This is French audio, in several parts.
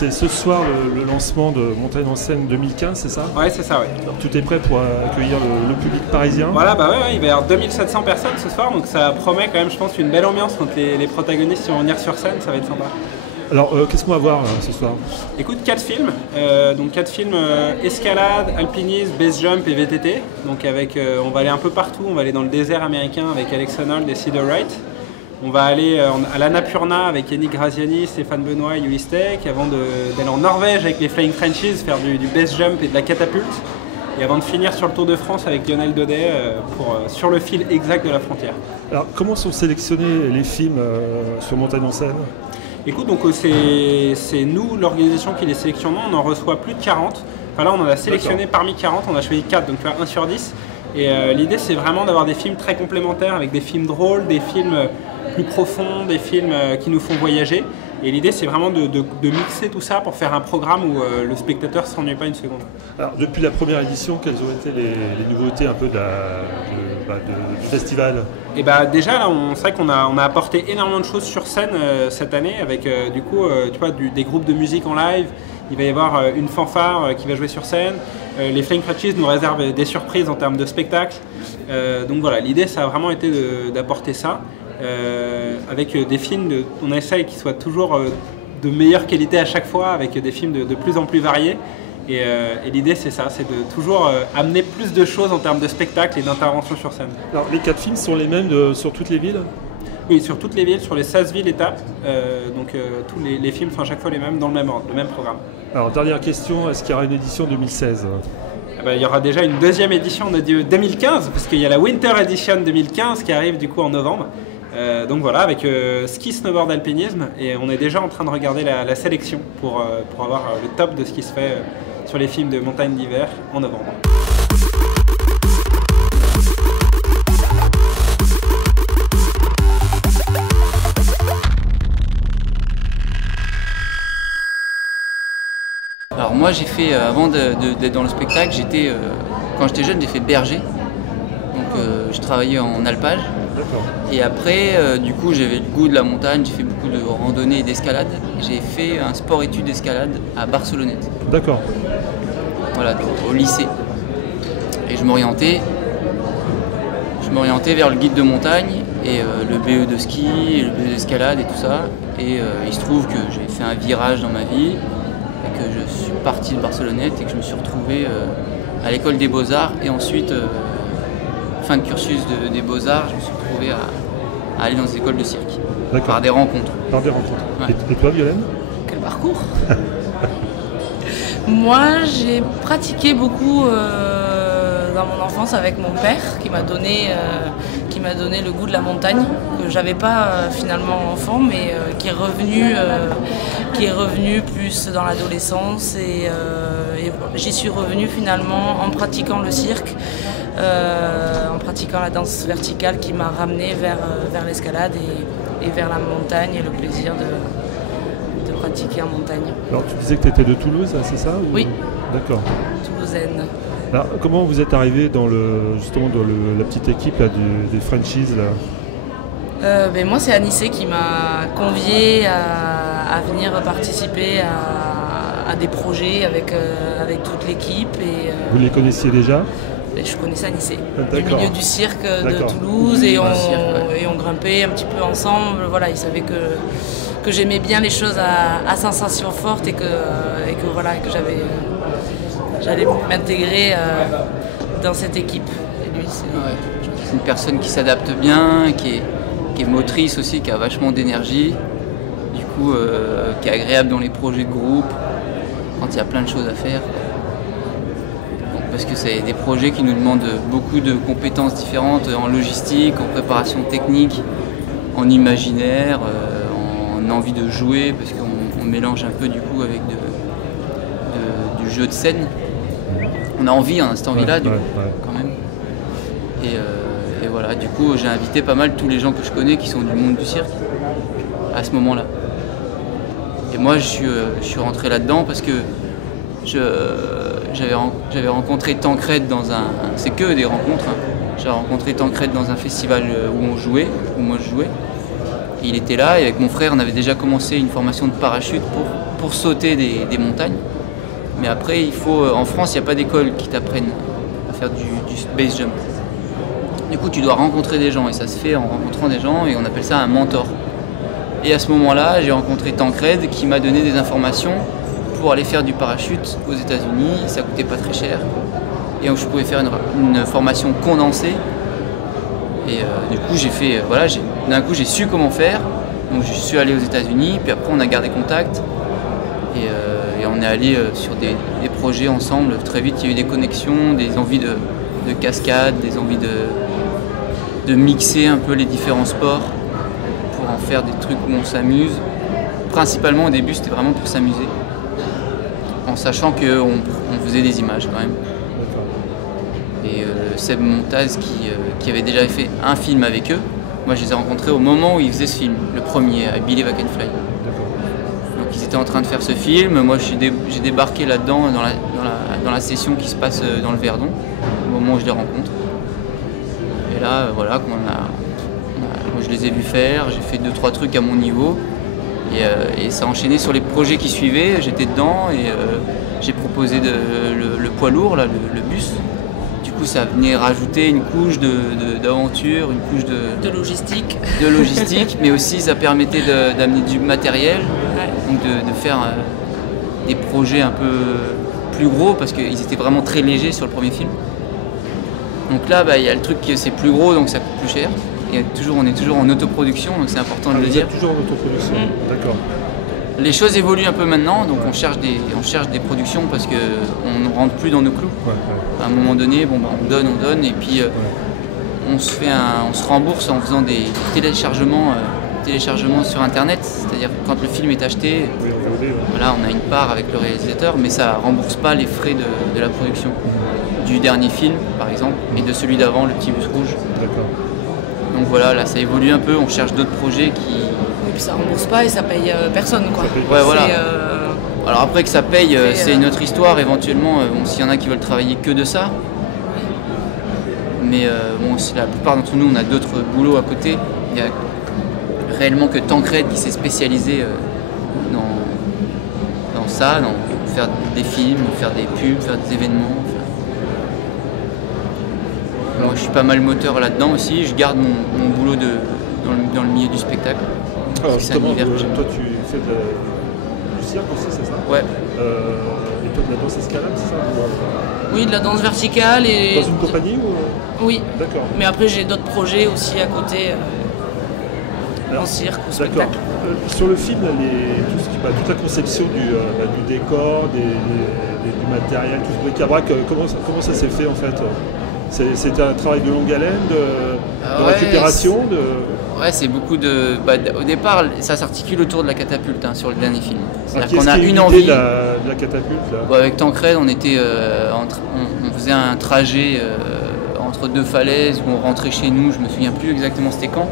c'est ce soir le lancement de Montagne en scène 2015, c'est ça? Ouais, c'est ça, ouais. Alors, tout est prêt pour accueillir le public parisien? Voilà, bah ouais, il va y avoir 2700 personnes ce soir, donc ça promet quand même, je pense, une belle ambiance. Donc les protagonistes vont venir sur scène, ça va être sympa. Alors, qu'est-ce qu'on va voir ce soir? Écoute, 4 films, donc 4 films escalade, alpinisme, base jump et VTT. Donc on va aller un peu partout, on va aller dans le désert américain avec Alex Honnold et Cedar Wright. On va aller à l'Annapurna avec Yannick Graziani, Stéphane Benoît et Ulysse Tech, avant d'aller en Norvège avec les Flying Frenchies, faire du base jump et de la catapulte. Et avant de finir sur le Tour de France avec Lionel Daudet sur le fil exact de la frontière. Alors, comment sont sélectionnés les films sur Montagne en scène? Écoute, donc c'est nous, l'organisation, qui les sélectionnons. On en reçoit plus de 40. Enfin là, on en a sélectionné parmi 40, on a choisi 4, donc 1 sur 10. Et l'idée, c'est vraiment d'avoir des films très complémentaires, avec des films drôles, des films plus profonds, des films qui nous font voyager. Et l'idée, c'est vraiment de mixer tout ça pour faire un programme où le spectateur ne s'ennuie pas une seconde. Alors, depuis la première édition, quelles ont été les nouveautés un peu du festival? Et bah déjà, là, c'est vrai qu'on a apporté énormément de choses sur scène cette année, avec du coup, tu vois, des groupes de musique en live. Il va y avoir une fanfare qui va jouer sur scène. Les Flying Frenchies nous réservent des surprises en termes de spectacle. Donc voilà, l'idée, ça a vraiment été d'apporter ça. Avec des films, on essaye qu'ils soient toujours de meilleure qualité à chaque fois, avec des films de plus en plus variés. Et l'idée, c'est ça, c'est de toujours amener plus de choses en termes de spectacle et d'intervention sur scène. Alors, les 4 films sont les mêmes sur toutes les villes? Oui, sur toutes les villes, sur les 16 villes étapes. Donc tous les films sont à chaque fois les mêmes, dans le même ordre, le même programme. Alors, dernière question, est-ce qu'il y aura une édition 2016? Il y aura déjà une deuxième édition de 2015, parce qu'il y a la Winter Edition 2015 qui arrive du coup en novembre. Donc voilà, avec ski, snowboard, alpinisme, et on est déjà en train de regarder la sélection pour avoir le top de ce qui se fait sur les films de montagne d'hiver en novembre. Alors moi j'ai fait, avant d'être dans le spectacle, quand j'étais jeune j'ai fait berger, donc je travaillais en alpage. Et après, du coup, j'avais le goût de la montagne, j'ai fait beaucoup de randonnées et d'escalade. J'ai fait un sport-études d'escalade à Barcelonnette. D'accord. Voilà, au lycée. Et je m'orientais vers le guide de montagne et le BE de ski, et le BE d'escalade et tout ça. Et il se trouve que j'ai fait un virage dans ma vie et que je suis parti de Barcelonnette et que je me suis retrouvé à l'école des Beaux-Arts et ensuite... fin de cursus des Beaux-Arts, je me suis retrouvé à aller dans des écoles de cirque. Par des rencontres. Par des rencontres. Ouais. Et toi, Violaine? Quel parcours? Moi, j'ai pratiqué beaucoup dans mon enfance avec mon père, qui m'a donné le goût de la montagne, que j'avais pas finalement enfant, mais qui est revenu plus dans l'adolescence. Et j'y suis revenue finalement en pratiquant le cirque. En pratiquant la danse verticale qui m'a ramenée vers l'escalade et vers la montagne et le plaisir de pratiquer en montagne. Alors tu disais que tu étais de Toulouse, c'est ça? Oui. D'accord. Toulousaine. Alors, comment vous êtes arrivé dans la petite équipe là, des Frenchies là? Moi c'est Anissé qui m'a convié à venir participer à des projets avec toute l'équipe. Vous les connaissiez déjà? Je connaissais Anissé, du milieu du cirque de Toulouse, et on grimpait un petit peu ensemble. Voilà, il savait que j'aimais bien les choses à sensations fortes et que j'allais m'intégrer dans cette équipe. Et lui, c'est une personne qui s'adapte bien, qui est motrice aussi, qui a vachement d'énergie, du coup qui est agréable dans les projets de groupe, quand il y a plein de choses à faire. Parce que c'est des projets qui nous demandent beaucoup de compétences différentes en logistique, en préparation technique, en imaginaire, en envie de jouer, parce qu'on mélange un peu du coup avec du jeu de scène. On a envie, cette envie-là, quand même. Et voilà, du coup j'ai invité pas mal tous les gens que je connais qui sont du monde du cirque à ce moment-là. Et moi je suis rentré là-dedans parce que j'avais rencontré Tancred c'est que des rencontres, hein. J'ai rencontré Tancred dans un festival où moi je jouais. Et il était là, et avec mon frère, on avait déjà commencé une formation de parachute pour sauter des montagnes. Mais après, en France, il n'y a pas d'école qui t'apprenne à faire du base jump. Du coup, tu dois rencontrer des gens, et ça se fait en rencontrant des gens, et on appelle ça un mentor. Et à ce moment-là, j'ai rencontré Tancred qui m'a donné des informations pour aller faire du parachute aux États-Unis. Ça coûtait pas très cher. Et donc, je pouvais faire une formation condensée. Et du coup, d'un coup, j'ai su comment faire. Donc, je suis allé aux États-Unis, puis après, on a gardé contact. Et on est allé sur des projets ensemble. Très vite, il y a eu des connexions, des envies de cascade, des envies de mixer un peu les différents sports pour en faire des trucs où on s'amuse. Principalement, au début, c'était vraiment pour s'amuser. En sachant qu'on faisait des images quand même. Et Seb Montaz qui avait déjà fait un film avec eux, moi je les ai rencontrés au moment où ils faisaient ce film, le premier, I Believe I Can Fly. Donc ils étaient en train de faire ce film, moi j'ai débarqué là-dedans dans la session qui se passe dans le Verdon, au moment où je les rencontre. Et là, voilà, moi je les ai vus faire, j'ai fait 2-3 trucs à mon niveau. Et ça a enchaîné sur les projets qui suivaient, j'étais dedans et j'ai proposé le poids lourd, là, le bus. Du coup, ça venait rajouter une couche d'aventure, une couche de logistique. De logistique, mais aussi ça permettait d'amener du matériel, donc de faire des projets un peu plus gros parce qu'ils étaient vraiment très légers sur le premier film. Donc là, il y a le truc qui c'est plus gros, donc ça coûte plus cher. Et on est toujours en autoproduction, donc c'est important de le dire. Toujours en autoproduction, d'accord. Les choses évoluent un peu maintenant, donc on cherche des productions parce qu'on ne rentre plus dans nos clous. À un moment donné, on donne, et puis on se rembourse en faisant des téléchargements sur Internet. C'est-à-dire que quand le film est acheté, voilà, on a une part avec le réalisateur, mais ça ne rembourse pas les frais de la production. Du dernier film, par exemple, et de celui d'avant, Le Petit Bus Rouge. D'accord. Donc voilà, là ça évolue un peu, on cherche d'autres projets qui... Et puis ça rembourse pas et ça paye personne, quoi. Ouais, voilà. Alors après que ça paye, c'est une autre histoire, éventuellement, s'il y en a qui veulent travailler que de ça. Mais la plupart d'entre nous, on a d'autres boulots à côté. Il y a réellement que Tancred qui s'est spécialisé dans ça, dans faire des films, faire des pubs, faire des événements. Moi, je suis pas mal moteur là-dedans aussi. Je garde mon boulot dans le milieu du spectacle. Alors justement, toi, tu fais du cirque aussi, c'est ça? Ouais. Et toi, de la danse escalade, c'est ça? Oui, de la danse verticale. Dans une compagnie ou... Oui. D'accord. Mais après, j'ai d'autres projets aussi à côté, en cirque ou spectacle. D'accord. Sur le film, toute la conception du décor, du matériel, tout ce bric-à-brac, comment ça s'est fait en fait? C'était un travail de longue haleine, de récupération Ouais, c'est beaucoup de... au départ, ça s'articule autour de la catapulte sur le dernier film. C'est-à-dire qu'on a une envie de la catapulte là. Avec Tancred, on faisait un trajet entre deux falaises où on rentrait chez nous, je me souviens plus exactement c'était quand.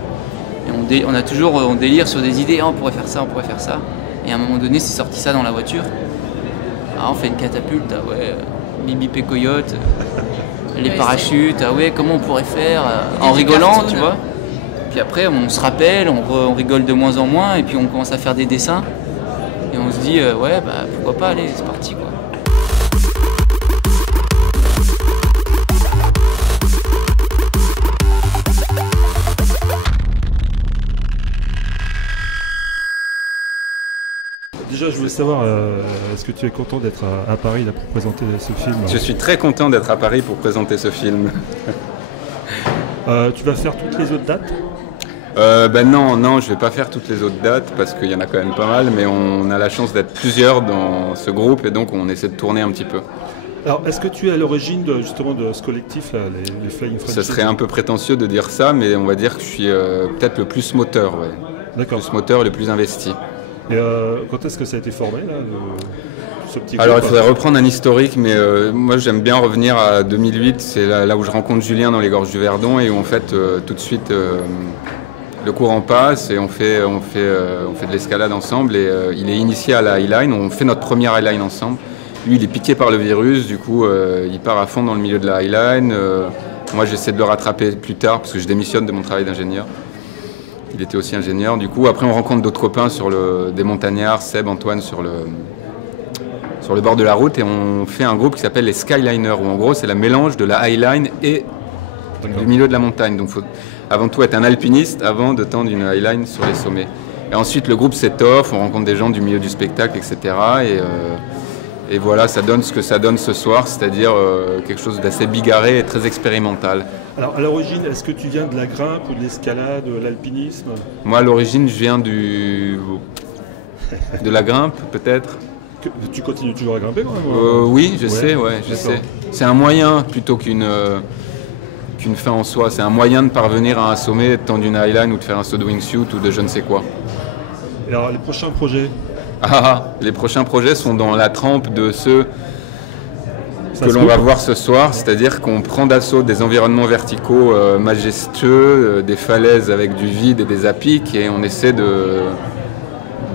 Et on délire sur des idées, on pourrait faire ça, on pourrait faire ça. Et à un moment donné, c'est sorti ça dans la voiture. On fait une catapulte, Bibi Pécoyote. Les parachutes, comment on pourrait faire en rigolant, tu vois. Puis après, on se rappelle, on rigole de moins en moins, et puis on commence à faire des dessins. Et on se dit, pourquoi pas, allez, c'est parti, quoi. Déjà, je voulais savoir, est-ce que tu es content d'être à Paris là, pour présenter ce film? Je suis très content d'être à Paris pour présenter ce film. Tu vas faire toutes les autres dates? Non, je vais pas faire toutes les autres dates parce qu'il y en a quand même pas mal, mais on a la chance d'être plusieurs dans ce groupe et donc on essaie de tourner un petit peu. Alors, est-ce que tu es à l'origine justement de ce collectif, là, les Flying Frenchies? Ce serait un peu prétentieux de dire ça, mais on va dire que je suis peut-être le plus moteur, ouais. D'accord. Le plus moteur, le plus investi. Et quand est-ce que ça a été formé, là, ce petit groupe? Alors, il faudrait reprendre un historique, mais moi, j'aime bien revenir à 2008. C'est là où je rencontre Julien dans les Gorges du Verdon et où, en fait, tout de suite, le courant passe et on fait de l'escalade ensemble. Et il est initié à la highline. On fait notre première highline ensemble. Lui, il est piqué par le virus. Du coup, il part à fond dans le milieu de la highline. Moi, j'essaie de le rattraper plus tard parce que je démissionne de mon travail d'ingénieur. Il était aussi ingénieur. Du coup, après, on rencontre d'autres copains des montagnards, Seb, Antoine, sur le bord de la route, et on fait un groupe qui s'appelle les Skyliners, où en gros, c'est le mélange de la highline et du milieu de la montagne. Donc, il faut avant tout être un alpiniste avant de tendre une highline sur les sommets. Et ensuite, le groupe s'étoffe, on rencontre des gens du milieu du spectacle, etc. Et voilà, ça donne ce que ça donne ce soir, c'est-à-dire quelque chose d'assez bigarré et très expérimental. Alors, à l'origine, est-ce que tu viens de la grimpe ou de l'escalade, de l'alpinisme? Moi, à l'origine, je viens de la grimpe, peut-être. Tu continues toujours à grimper, quand même? Oui, je sais. C'est un moyen plutôt qu'une fin en soi. C'est un moyen de parvenir à un sommet, de tendre une highline ou de faire un saut de wingsuit ou de je ne sais quoi. Et alors, les prochains projets? Les prochains projets sont dans la trempe de ceux que l'on va voir ce soir, c'est-à-dire qu'on prend d'assaut des environnements verticaux majestueux, des falaises avec du vide et des apics, et on essaie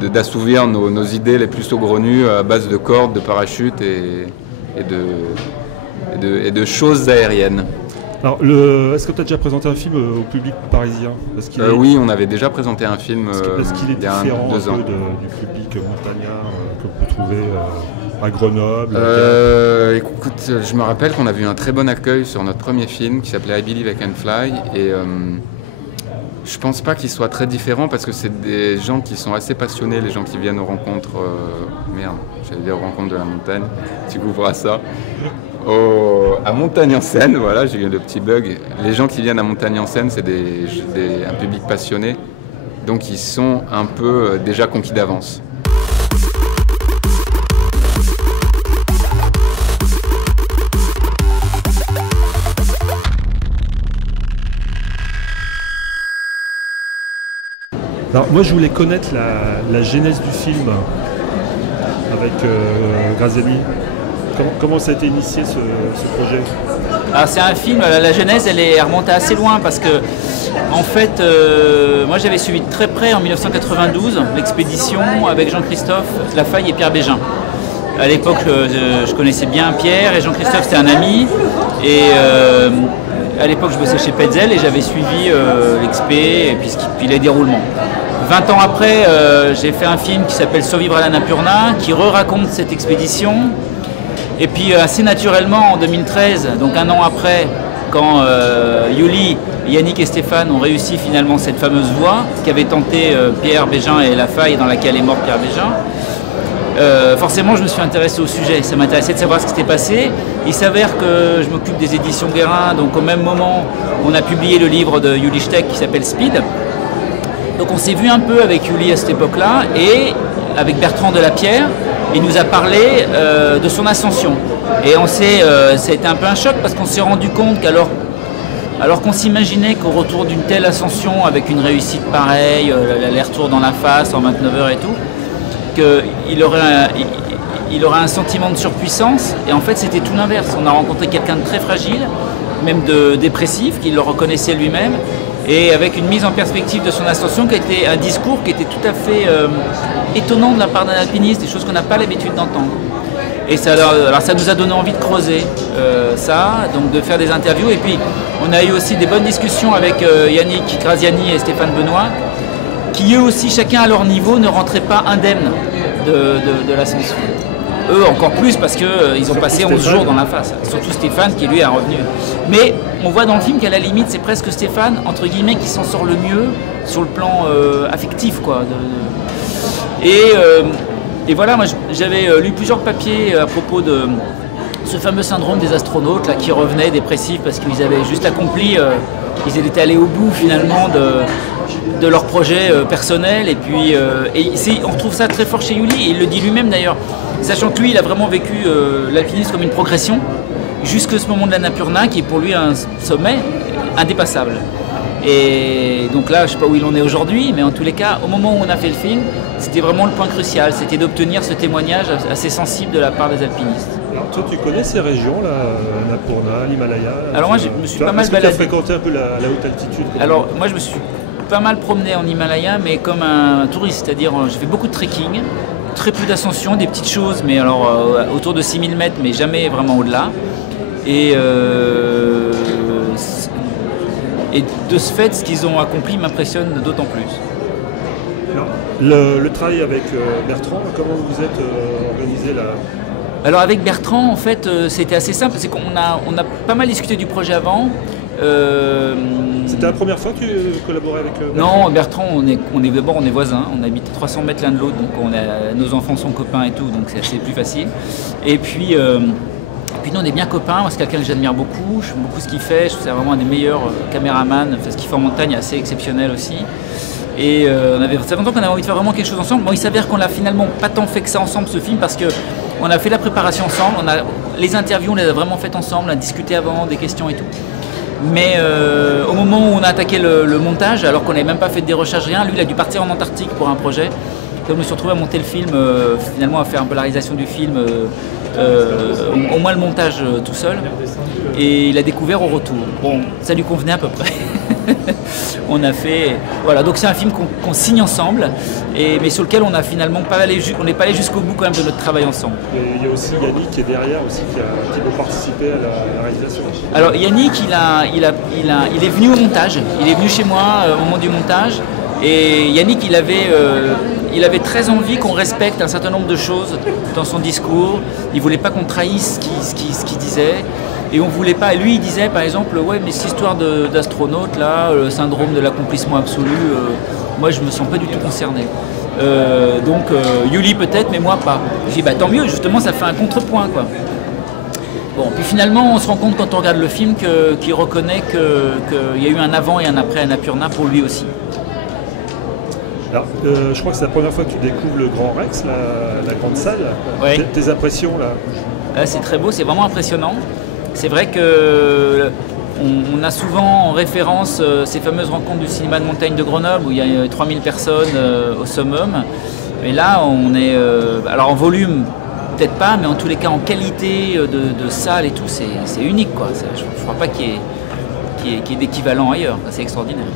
d'assouvir nos idées les plus saugrenues à base de cordes, de parachutes et de choses aériennes. Alors, est-ce que tu as déjà présenté un film au public parisien? Oui, on avait déjà présenté un film est-ce qu'il est il y a différent 2 ans. Du public montagnard qu'on peut trouver à Grenoble? Écoute, je me rappelle qu'on a vu un très bon accueil sur notre premier film qui s'appelait I Believe I Can Fly, et je pense pas qu'il soit très différent parce que c'est des gens qui sont assez passionnés, les gens qui viennent aux rencontres, aux rencontres de la montagne, tu couperas ça. À Montagne-en-Seine, voilà, j'ai eu le petit bug. Les gens qui viennent à Montagne-en-Seine, c'est un public passionné, donc ils sont un peu déjà conquis d'avance. Alors, moi, je voulais connaître la genèse du film avec Graziani. Comment ça a été initié ce projet? Alors c'est un film, la genèse elle remonte assez loin parce que en fait moi j'avais suivi de très près en 1992 l'expédition avec Jean-Christophe Lafaille et Pierre Bégin. À l'époque je connaissais bien Pierre et Jean-Christophe c'était un ami, et à l'époque je bossais chez Petzel et j'avais suivi l'expé et puis les déroulements. 20 ans après j'ai fait un film qui s'appelle Survivre à l'Annapurna qui raconte cette expédition. Et puis assez naturellement en 2013, donc un an après, quand Yuli, Yannick et Stéphane ont réussi finalement cette fameuse voie qu'avaient tenté Pierre Bégin et Lafaille, dans laquelle est mort Pierre Bégin, forcément je me suis intéressé au sujet, ça m'intéressait de savoir ce qui s'était passé. Il s'avère que je m'occupe des éditions Guérin, donc au même moment on a publié le livre de Yuli Steck qui s'appelle Speed. Donc on s'est vu un peu avec Yuli à cette époque-là, et avec Bertrand Delapierre. Il nous a parlé de son ascension. Et ça a été un peu un choc parce qu'on s'est rendu compte alors qu'on s'imaginait qu'au retour d'une telle ascension, avec une réussite pareille, l'aller-retour dans la face en 29 heures et tout, qu'il aurait un sentiment de surpuissance. Et en fait, c'était tout l'inverse. On a rencontré quelqu'un de très fragile, même de dépressif, qui le reconnaissait lui-même, et avec une mise en perspective de son ascension qui était un discours qui était tout à fait étonnant de la part d'un alpiniste, des choses qu'on n'a pas l'habitude d'entendre. Et ça nous a donné envie de creuser donc de faire des interviews. Et puis on a eu aussi des bonnes discussions avec Yannick Graziani et Stéphane Benoît, qui eux aussi, chacun à leur niveau, ne rentraient pas indemnes de l'ascension. Eux encore plus parce qu'ils ont passé 11 jours dans la face, surtout Stéphane qui lui est revenu. Mais on voit dans le film qu'à la limite c'est presque Stéphane, entre guillemets, qui s'en sort le mieux sur le plan affectif, quoi. Et voilà, moi j'avais lu plusieurs papiers à propos de ce fameux syndrome des astronautes là, qui revenaient dépressifs parce qu'ils avaient juste accompli, ils étaient allés au bout finalement de leur projet personnel. Et puis on retrouve ça très fort chez Yuli, et il le dit lui-même d'ailleurs, sachant que lui il a vraiment vécu l'alpinisme comme une progression jusqu'à ce moment de l'Annapurna qui est pour lui un sommet indépassable. Et donc là, je ne sais pas où il en est aujourd'hui, mais en tous les cas, au moment où on a fait le film, c'était vraiment le point crucial, c'était d'obtenir ce témoignage assez sensible de la part des alpinistes. Alors toi, tu connais ces régions, là, l'Annapurna, l'Himalaya? Alors moi, je me suis pas mal baladé. Tu as fréquenté un peu la haute altitude? Alors moi, je me suis pas mal promené en Himalaya, mais comme un touriste, c'est-à-dire j'ai fait beaucoup de trekking, très peu d'ascension, des petites choses, mais alors autour de 6000 mètres, mais jamais vraiment au-delà. Et Et de ce fait, ce qu'ils ont accompli m'impressionne d'autant plus. Alors, le travail avec Bertrand, comment vous êtes organisé là? Alors avec Bertrand, en fait, c'était assez simple, c'est qu'on on a pas mal discuté du projet avant. C'était la première fois que tu collaborais avec Bertrand? Non, Bertrand, d'abord on est voisins, on habite 300 mètres l'un de l'autre, donc nos enfants sont copains et tout, donc c'est plus facile. Et puis nous on est bien copains, c'est quelqu'un que j'admire beaucoup, je trouve beaucoup ce qu'il fait, je trouve que c'est vraiment un des meilleurs caméramans, ce qu'il fait en montagne est assez exceptionnel aussi. Et ça fait longtemps qu'on avait envie de faire vraiment quelque chose ensemble. Bon, il s'avère qu'on l'a finalement pas tant fait que ça ensemble, ce film, parce qu'on a fait la préparation ensemble, les interviews on les a vraiment faites ensemble, on a discuté avant des questions et tout. Mais au moment où on a attaqué le montage, alors qu'on n'avait même pas fait des recherches, rien, lui il a dû partir en Antarctique pour un projet. Donc je me suis retrouvé à monter le film, finalement à faire un peu la réalisation du film, au moins le montage tout seul. Et il a découvert au retour. Bon, ça lui convenait à peu près. On a fait... Voilà, donc c'est un film qu'on signe ensemble, mais sur lequel on n'a finalement pas allé, on n'est pas allé jusqu'au bout quand même de notre travail ensemble. Et il y a aussi Yannick qui est derrière aussi, qui veut participer à la réalisation. Alors Yannick, il est venu au montage, il est venu chez moi au moment du montage, et Yannick, il avait très envie qu'on respecte un certain nombre de choses dans son discours. Il ne voulait pas qu'on trahisse ce qu'il disait. Et on voulait pas. Et lui, il disait par exemple, ouais, mais cette histoire d'astronaute là, le syndrome de l'accomplissement absolu, moi je me sens pas du tout concerné. Donc Yuli peut-être, mais moi pas. J'ai dit bah tant mieux, justement ça fait un contrepoint quoi. Bon, puis finalement on se rend compte quand on regarde le film qu'il reconnaît qu'il y a eu un avant et un après Annapurna pour lui aussi. Alors, je crois que c'est la première fois que tu découvres le Grand Rex, la grande salle. Ouais. Tes impressions là? C'est très beau, c'est vraiment impressionnant. C'est vrai qu'on a souvent en référence ces fameuses rencontres du cinéma de montagne de Grenoble où il y a 3000 personnes au summum. Mais là, on est... alors en volume, peut-être pas, mais en tous les cas en qualité de salle et tout, c'est unique, quoi. Je ne crois pas qu'il y ait d'équivalent ailleurs. C'est extraordinaire.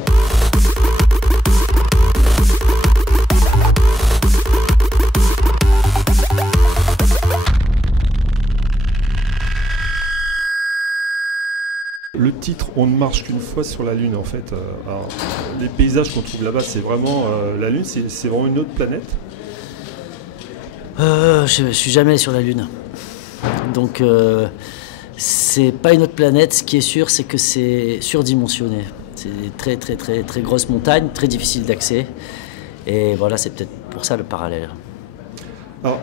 Le titre « On ne marche qu'une fois sur la Lune », en fait, alors, les paysages qu'on trouve là-bas, c'est vraiment la Lune, c'est vraiment une autre planète? Je suis jamais allé sur la Lune. Donc, c'est pas une autre planète. Ce qui est sûr, c'est que c'est surdimensionné. C'est des très grosses montagnes, très difficiles d'accès. Et voilà, c'est peut-être pour ça le parallèle. Alors,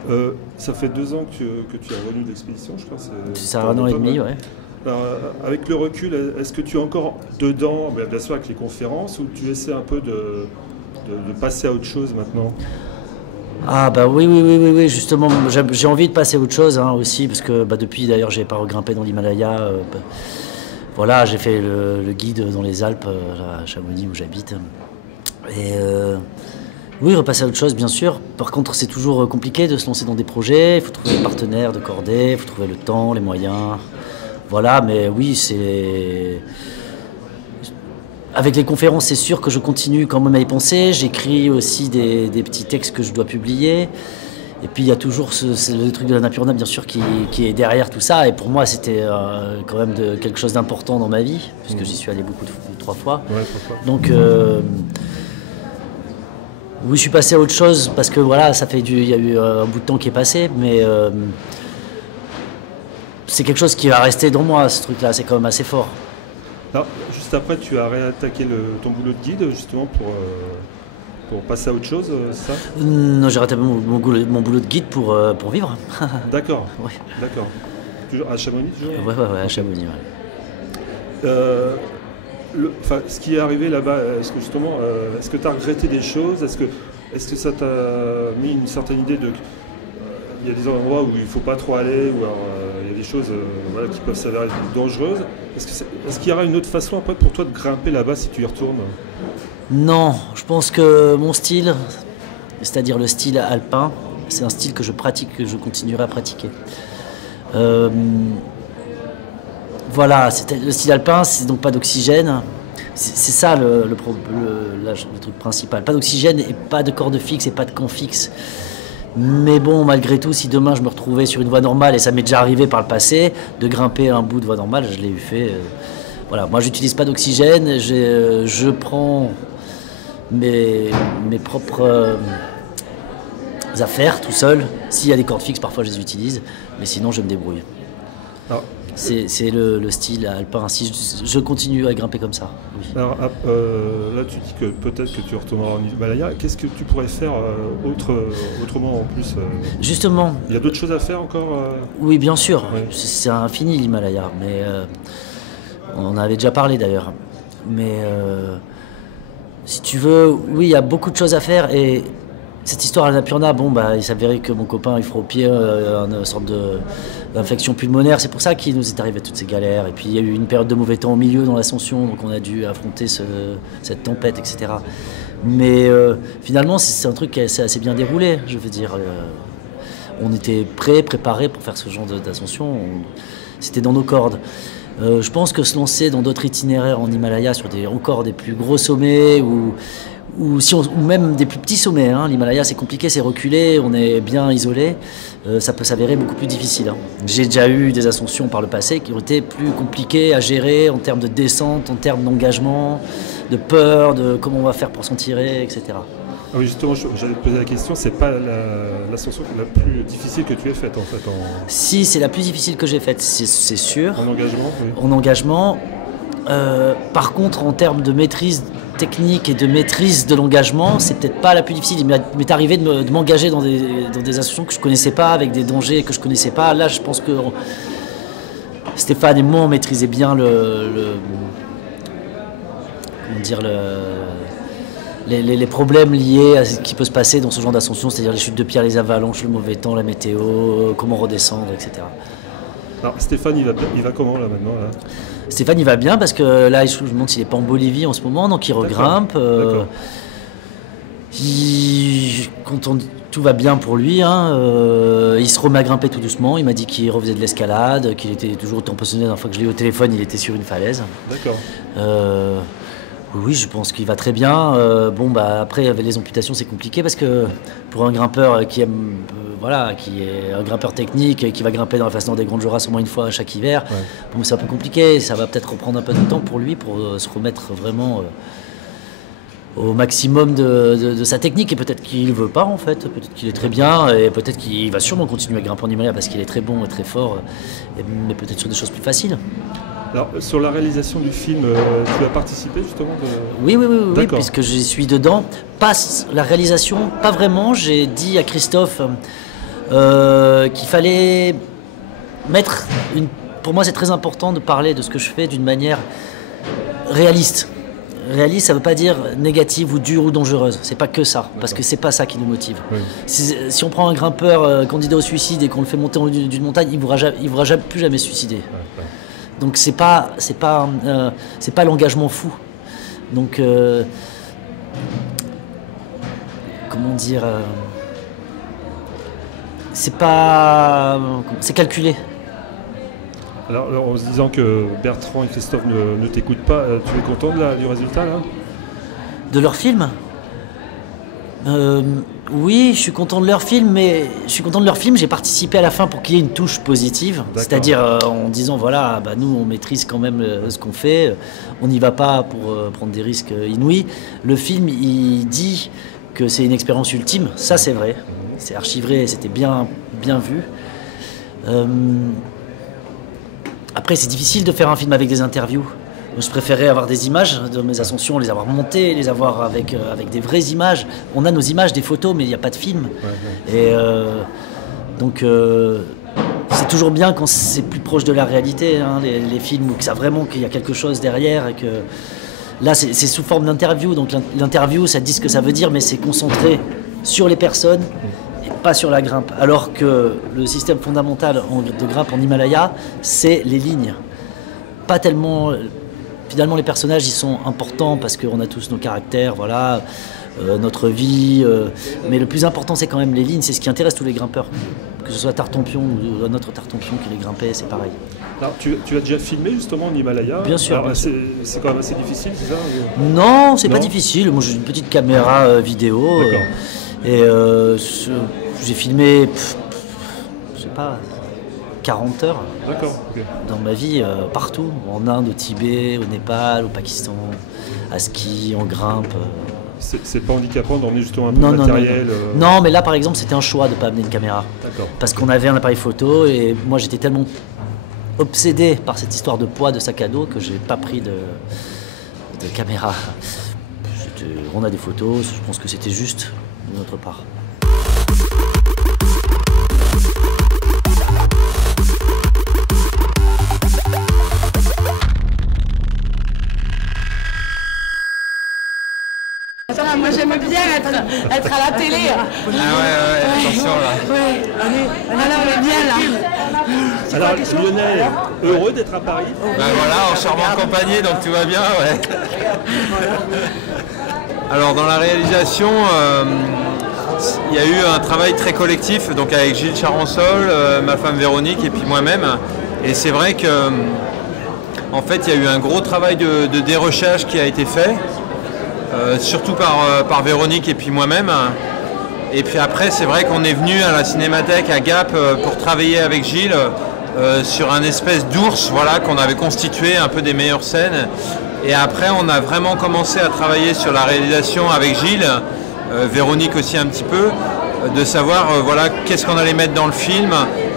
ça fait 2 ans que tu es revenu de l'expédition, je crois. C'est 1 an et demi, ouais. Alors, avec le recul, est-ce que tu es encore dedans, bien sûr avec les conférences, ou tu essaies un peu de passer à autre chose maintenant? Ah bah oui, justement, j'ai envie de passer à autre chose aussi, parce que depuis d'ailleurs j'ai pas regrimpé dans l'Himalaya. Voilà, j'ai fait le guide dans les Alpes, à Chamonix où j'habite. Et oui, repasser à autre chose bien sûr. Par contre c'est toujours compliqué de se lancer dans des projets, il faut trouver des partenaires de cordée, il faut trouver le temps, les moyens. Voilà, mais oui, c'est... Avec les conférences, c'est sûr que je continue quand même à y penser. J'écris aussi des petits textes que je dois publier. Et puis il y a toujours le truc de l'Annapurna, bien sûr, qui est derrière tout ça. Et pour moi, c'était quand même quelque chose d'important dans ma vie, puisque j'y suis allé beaucoup 3 fois. Ouais, 3 fois. Donc, oui, je suis passé à autre chose, parce que voilà, il y a eu un bout de temps qui est passé, mais... c'est quelque chose qui va rester dans moi, ce truc-là, c'est quand même assez fort. Alors, juste après, tu as réattaqué ton boulot de guide, justement, pour passer à autre chose, ça? Non, j'ai raté mon boulot de guide pour vivre. D'accord, Ouais. d'accord. Toujours à Chamonix, toujours? Ouais, à Chamonix, ouais. Ce qui est arrivé là-bas, est-ce que justement, est-ce que tu as regretté des choses? Est-ce que ça t'a mis une certaine idée de... Il y a des endroits où il ne faut pas trop aller, ou alors, il y a des choses qui peuvent s'avérer dangereuses. Est-ce qu'il y aura une autre façon après pour toi de grimper là-bas si tu y retournes? Non, je pense que mon style, c'est-à-dire le style alpin, c'est un style que je pratique, que je continuerai à pratiquer. Voilà, le style alpin, c'est donc pas d'oxygène. C'est ça le truc principal. Pas d'oxygène et pas de corde fixe et pas de camp fixe. Mais bon, malgré tout, si demain je me retrouvais sur une voie normale, et ça m'est déjà arrivé par le passé, de grimper un bout de voie normale, je l'ai eu fait Voilà, moi j'utilise pas d'oxygène, je prends mes propres affaires tout seul. S'il y a des cordes fixes, parfois je les utilise, mais sinon je me débrouille. Alors, c'est le style alpin. Si je continue à grimper comme ça. Oui. alors, là, tu dis que peut-être que tu retourneras en Himalaya. Qu'est-ce que tu pourrais faire autrement en plus Justement. Il y a d'autres choses à faire encore Oui, bien sûr. Oui. C'est infini l'Himalaya, mais on en avait déjà parlé d'ailleurs. Mais si tu veux, oui, il y a beaucoup de choses à faire et cette histoire à l'Annapurna, bon, bah, il s'avérait que mon copain, il ferait au pied une sorte d'infection pulmonaire. C'est pour ça qu'il nous est arrivé toutes ces galères. Et puis, il y a eu une période de mauvais temps au milieu dans l'ascension, donc on a dû affronter cette tempête, etc. Mais finalement, c'est un truc qui s'est assez bien déroulé, je veux dire. On était préparés pour faire ce genre d'ascension. C'était dans nos cordes. Je pense que se lancer dans d'autres itinéraires en Himalaya, sur encore des plus gros sommets, ou même des plus petits sommets. Hein. L'Himalaya, c'est compliqué, c'est reculé, on est bien isolé. Ça peut s'avérer beaucoup plus difficile. Hein. J'ai déjà eu des ascensions par le passé qui ont été plus compliquées à gérer en termes de descente, en termes d'engagement, de peur, de comment on va faire pour s'en tirer, etc. Ah oui, justement, j'allais te poser la question, c'est pas l'ascension la plus difficile que tu aies faite en fait Si, c'est la plus difficile que j'ai faite, c'est sûr. En engagement, oui. En engagement. Par contre, en termes de maîtrise technique et de maîtrise de l'engagement, c'est peut-être pas la plus difficile. Il m'est arrivé de m'engager dans des ascensions que je connaissais pas, avec des dangers que je connaissais pas. Là, je pense que Stéphane et moi, on maîtrisait bien les problèmes liés à ce qui peut se passer dans ce genre d'ascension, c'est-à-dire les chutes de pierres, les avalanches, le mauvais temps, la météo, comment redescendre, etc. Alors Stéphane, il va comment là maintenant là Stéphane, il va bien parce que là, je me demande s'il n'est pas en Bolivie en ce moment, donc il regrimpe. D'accord. Tout va bien pour lui. Hein, il se remet à grimper tout doucement. Il m'a dit qu'il refaisait de l'escalade, qu'il était toujours autant passionné. La dernière fois que je l'ai eu au téléphone, il était sur une falaise. D'accord. Oui, je pense qu'il va très bien. Après, avec les amputations, c'est compliqué parce que pour un grimpeur qui aime, qui est un grimpeur technique, qui va grimper dans la face des Grandes Jorasses au moins une fois chaque hiver, Ouais. bon, c'est un peu compliqué. Ça va peut-être reprendre un peu de temps pour lui pour se remettre vraiment au maximum de sa technique. Et peut-être qu'il ne veut pas en fait. Peut-être qu'il est très bien et peut-être qu'il va sûrement continuer à grimper en Himalaya parce qu'il est très bon et très fort. Mais peut-être sur des choses plus faciles. Alors, sur la réalisation du film, tu as participé justement Oui, D'accord. puisque je suis dedans. Pas la réalisation, pas vraiment. J'ai dit à Christophe qu'il fallait mettre Pour moi, c'est très important de parler de ce que je fais d'une manière réaliste. Réaliste, ça ne veut pas dire négative ou dure ou dangereuse. C'est pas que ça, parce que c'est pas ça qui nous motive. Oui. Si on prend un grimpeur candidat au suicide et qu'on le fait monter en haut d'une montagne, il ne voudra plus jamais se suicider. Ouais. Donc c'est pas l'engagement fou. Donc comment dire, c'est calculé. Alors, en se disant que Bertrand et Christophe ne t'écoutent pas, tu es content du résultat là? De leur film? Oui, je suis content de leur film, mais j'ai participé à la fin pour qu'il y ait une touche positive. D'accord. C'est-à-dire en disant, voilà, nous on maîtrise quand même ce qu'on fait, on n'y va pas pour prendre des risques inouïs. Le film, il dit que c'est une expérience ultime, ça c'est vrai, c'est archivé, c'était bien vu. Après, c'est difficile de faire un film avec des interviews. Je préférais avoir des images de mes ascensions, les avoir montées, les avoir avec des vraies images. On a nos images, des photos, mais il n'y a pas de film. Ouais. Et donc, c'est toujours bien quand c'est plus proche de la réalité, hein, les films, où que ça vraiment qu'il y a quelque chose derrière. Et que là, c'est sous forme d'interview. Donc l'interview, ça dit ce que ça veut dire, mais c'est concentré sur les personnes et pas sur la grimpe. Alors que le système fondamental de grimpe en Himalaya, c'est les lignes. Pas tellement... Finalement, les personnages, ils sont importants parce qu'on a tous nos caractères, voilà, notre vie. Mais le plus important, c'est quand même les lignes. C'est ce qui intéresse tous les grimpeurs. Que ce soit Tartampion ou un autre Tartampion qui les grimpait, c'est pareil. Alors, tu as déjà filmé justement en Himalaya? Bien sûr. Alors, c'est quand même assez difficile, c'est ça? Non, c'est pas Non. difficile. Moi, j'ai une petite caméra vidéo. D'accord. Et j'ai filmé, je sais pas, 40 heures D'accord. Ok. dans ma vie, partout, en Inde, au Tibet, au Népal, au Pakistan, à ski, en grimpe. C'est pas handicapant d'emmener justement un peu Non, de non, matériel non, mais là par exemple c'était un choix de ne pas amener une caméra. D'accord. Parce qu'on avait un appareil photo et moi j'étais tellement obsédé par cette histoire de poids de sac à dos que j'ai pas pris de caméra. On a des photos, je pense que c'était juste de notre part. Moi j'aime bien être à la télé. Ah ouais, attention là. Ouais, on est bien là. Alors Lionel, heureux d'être à Paris. Ben voilà, en charmante compagnie, donc tout va bien, ouais. Alors dans la réalisation, il y a eu un travail très collectif, donc avec Gilles Charançol, ma femme Véronique et puis moi-même. Et c'est vrai que en fait il y a eu un gros travail de dérecherche qui a été fait. Surtout par Véronique et puis moi-même. Et puis après, c'est vrai qu'on est venu à la Cinémathèque à Gap pour travailler avec Gilles sur un espèce d'ours, voilà, qu'on avait constitué un peu des meilleures scènes. Et après, on a vraiment commencé à travailler sur la réalisation avec Gilles, Véronique aussi un petit peu, de savoir voilà, qu'est-ce qu'on allait mettre dans le film,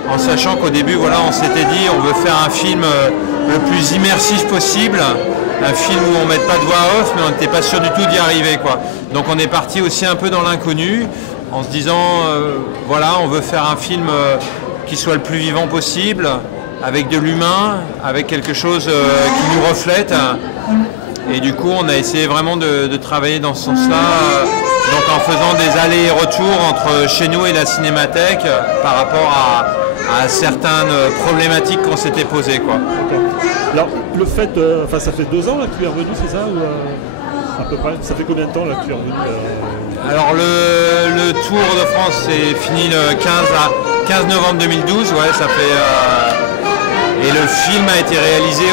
en sachant qu'au début, voilà, on s'était dit on veut faire un film le plus immersif possible. Un film où on ne met pas de voix off, mais on n'était pas sûr du tout d'y arriver, quoi. Donc on est parti aussi un peu dans l'inconnu, en se disant, voilà, on veut faire un film qui soit le plus vivant possible, avec de l'humain, avec quelque chose qui nous reflète. Et du coup, on a essayé vraiment de travailler dans ce sens-là, donc en faisant des allers et retours entre chez nous et la Cinémathèque par rapport à certaines problématiques qu'on s'était posées, quoi. Alors le fait, enfin ça fait 2 ans là que tu es revenu, c'est ça ou, à peu près. Ça fait combien de temps là que tu es revenu Alors le Tour de France c'est fini le 15 novembre 2012, ouais, ça fait. Et le film a été réalisé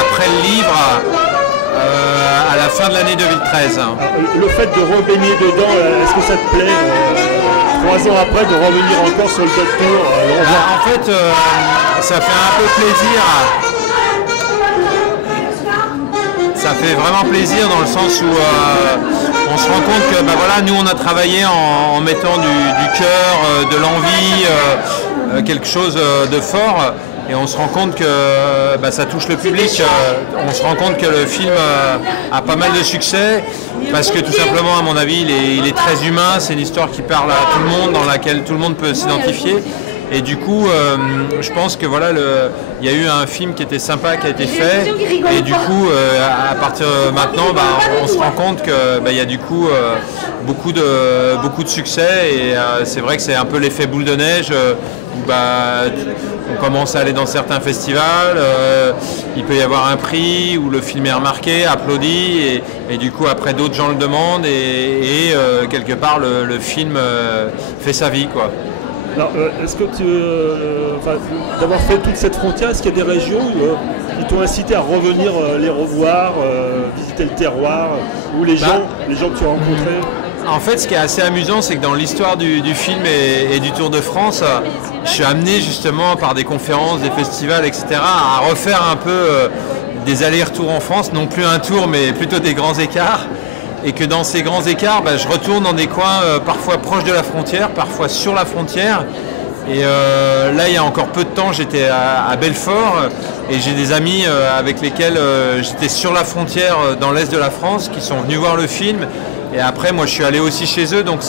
après le livre à la fin de l'année 2013. Alors, le fait de rebaigner dedans, est-ce que ça te plaît 3 ans après de revenir encore sur le Tour En fait, ça fait un peu plaisir. Ça fait vraiment plaisir dans le sens où on se rend compte que bah voilà, nous on a travaillé en mettant du cœur, de l'envie, quelque chose de fort. Et on se rend compte que bah, ça touche le public, on se rend compte que le film a pas mal de succès, parce que tout simplement à mon avis il est très humain, c'est une histoire qui parle à tout le monde, dans laquelle tout le monde peut s'identifier. Et du coup, je pense que voilà, il y a eu un film qui était sympa, qui a été fait, et du coup, à partir de maintenant, bah, on se rend compte que bah, y a du coup beaucoup de succès, et c'est vrai que c'est un peu l'effet boule de neige, où bah, on commence à aller dans certains festivals, il peut y avoir un prix où le film est remarqué, applaudi, et du coup après d'autres gens le demandent, et quelque part le film fait sa vie, quoi. Alors, est-ce que d'avoir fait toute cette frontière, est-ce qu'il y a des régions qui t'ont incité à revenir les revoir, visiter le terroir, ou les gens que tu as rencontrés? En fait, ce qui est assez amusant, c'est que dans l'histoire du film et du Tour de France, je suis amené justement par des conférences, des festivals, etc., à refaire un peu des allers-retours en France, non plus un tour, mais plutôt des grands écarts. Et que dans ces grands écarts, bah, je retourne dans des coins parfois proches de la frontière, parfois sur la frontière. Et là, il y a encore peu de temps, j'étais à Belfort et j'ai des amis avec lesquels j'étais sur la frontière dans l'est de la France qui sont venus voir le film. Et après, moi, je suis allé aussi chez eux. Donc,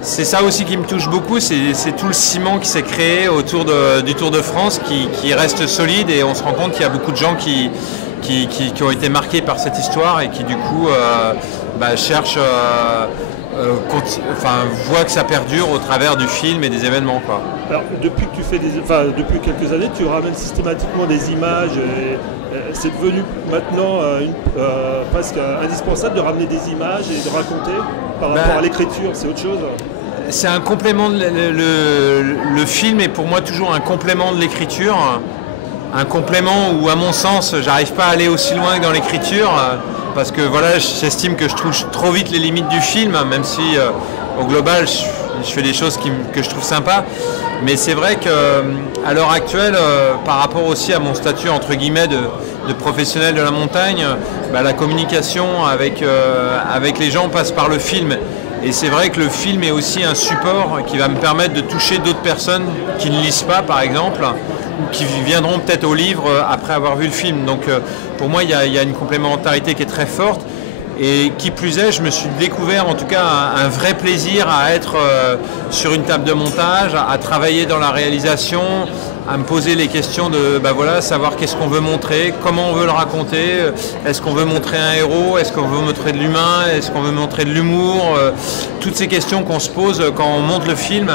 c'est ça aussi qui me touche beaucoup, c'est tout le ciment qui s'est créé autour du Tour de France qui reste solide. Et on se rend compte qu'il y a beaucoup de gens qui ont été marqués par cette histoire et qui, du coup, cherchent... voit que ça perdure au travers du film et des événements, quoi. Alors, depuis que tu fais depuis quelques années, tu ramènes systématiquement des images. C'est devenu maintenant presque indispensable de ramener des images et de raconter par rapport à l'écriture. C'est autre chose. C'est un complément. Le film est pour moi toujours un complément de l'écriture. Un complément où, à mon sens, j'arrive pas à aller aussi loin que dans l'écriture. Parce que voilà, j'estime que je touche trop vite les limites du film, même si au global je fais des choses que je trouve sympas. Mais c'est vrai qu'à l'heure actuelle, par rapport aussi à mon statut entre guillemets de professionnel de la montagne, la communication avec les gens passe par le film. Et c'est vrai que le film est aussi un support qui va me permettre de toucher d'autres personnes qui ne lisent pas, par exemple, ou qui viendront peut-être au livre après avoir vu le film. Donc pour moi, il y a une complémentarité qui est très forte. Et qui plus est, je me suis découvert en tout cas un vrai plaisir à être sur une table de montage, à travailler dans la réalisation, à me poser les questions de savoir qu'est-ce qu'on veut montrer, comment on veut le raconter, est-ce qu'on veut montrer un héros, est-ce qu'on veut montrer de l'humain, est-ce qu'on veut montrer de l'humour, toutes ces questions qu'on se pose quand on monte le film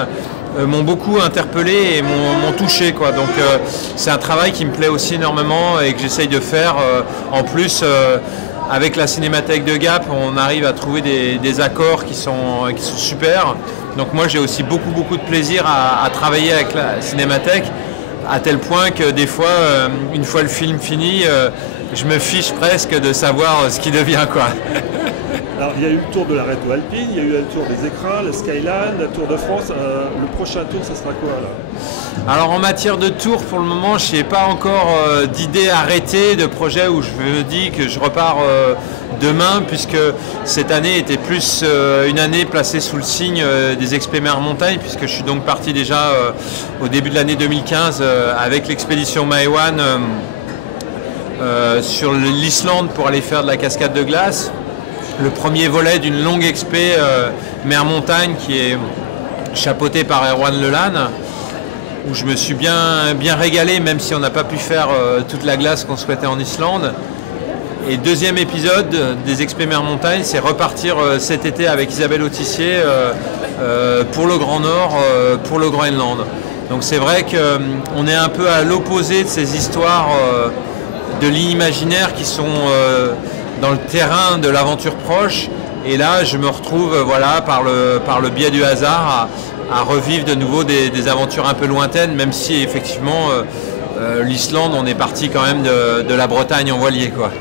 m'ont beaucoup interpellé et m'ont touché, quoi. Donc c'est un travail qui me plaît aussi énormément et que j'essaye de faire en plus. Avec la Cinémathèque de Gap, on arrive à trouver des accords qui sont super. Donc moi j'ai aussi beaucoup de plaisir à travailler avec la Cinémathèque, à tel point que des fois, une fois le film fini, je me fiche presque de savoir ce qui devient, quoi. Alors il y a eu le tour de la Red Bull Alpine, il y a eu le tour des écrins, le Skyline, le Tour de France. Le prochain tour, ça sera quoi là? Alors en matière de tour, pour le moment, je n'ai pas encore d'idée arrêtée, de projet où je me dis que je repars demain, puisque cette année était plus une année placée sous le signe des Expé Mer Montagne, puisque je suis donc parti déjà au début de l'année 2015 avec l'expédition Maewan sur l'Islande pour aller faire de la cascade de glace. Le premier volet d'une longue expé Mer Montagne qui est chapeautée par Erwan Lelanne, où je me suis bien régalé, même si on n'a pas pu faire toute la glace qu'on souhaitait en Islande. Et deuxième épisode des Expé Mer Montagne, c'est repartir cet été avec Isabelle Autissier pour le Grand Nord, pour le Groenland. Donc c'est vrai qu'on est un peu à l'opposé de ces histoires de l'imaginaire qui sont dans le terrain de l'aventure proche. Et là, je me retrouve par le biais du hasard à revivre de nouveau des aventures un peu lointaines, même si effectivement l'Islande, on est parti quand même de la Bretagne en voilier, quoi.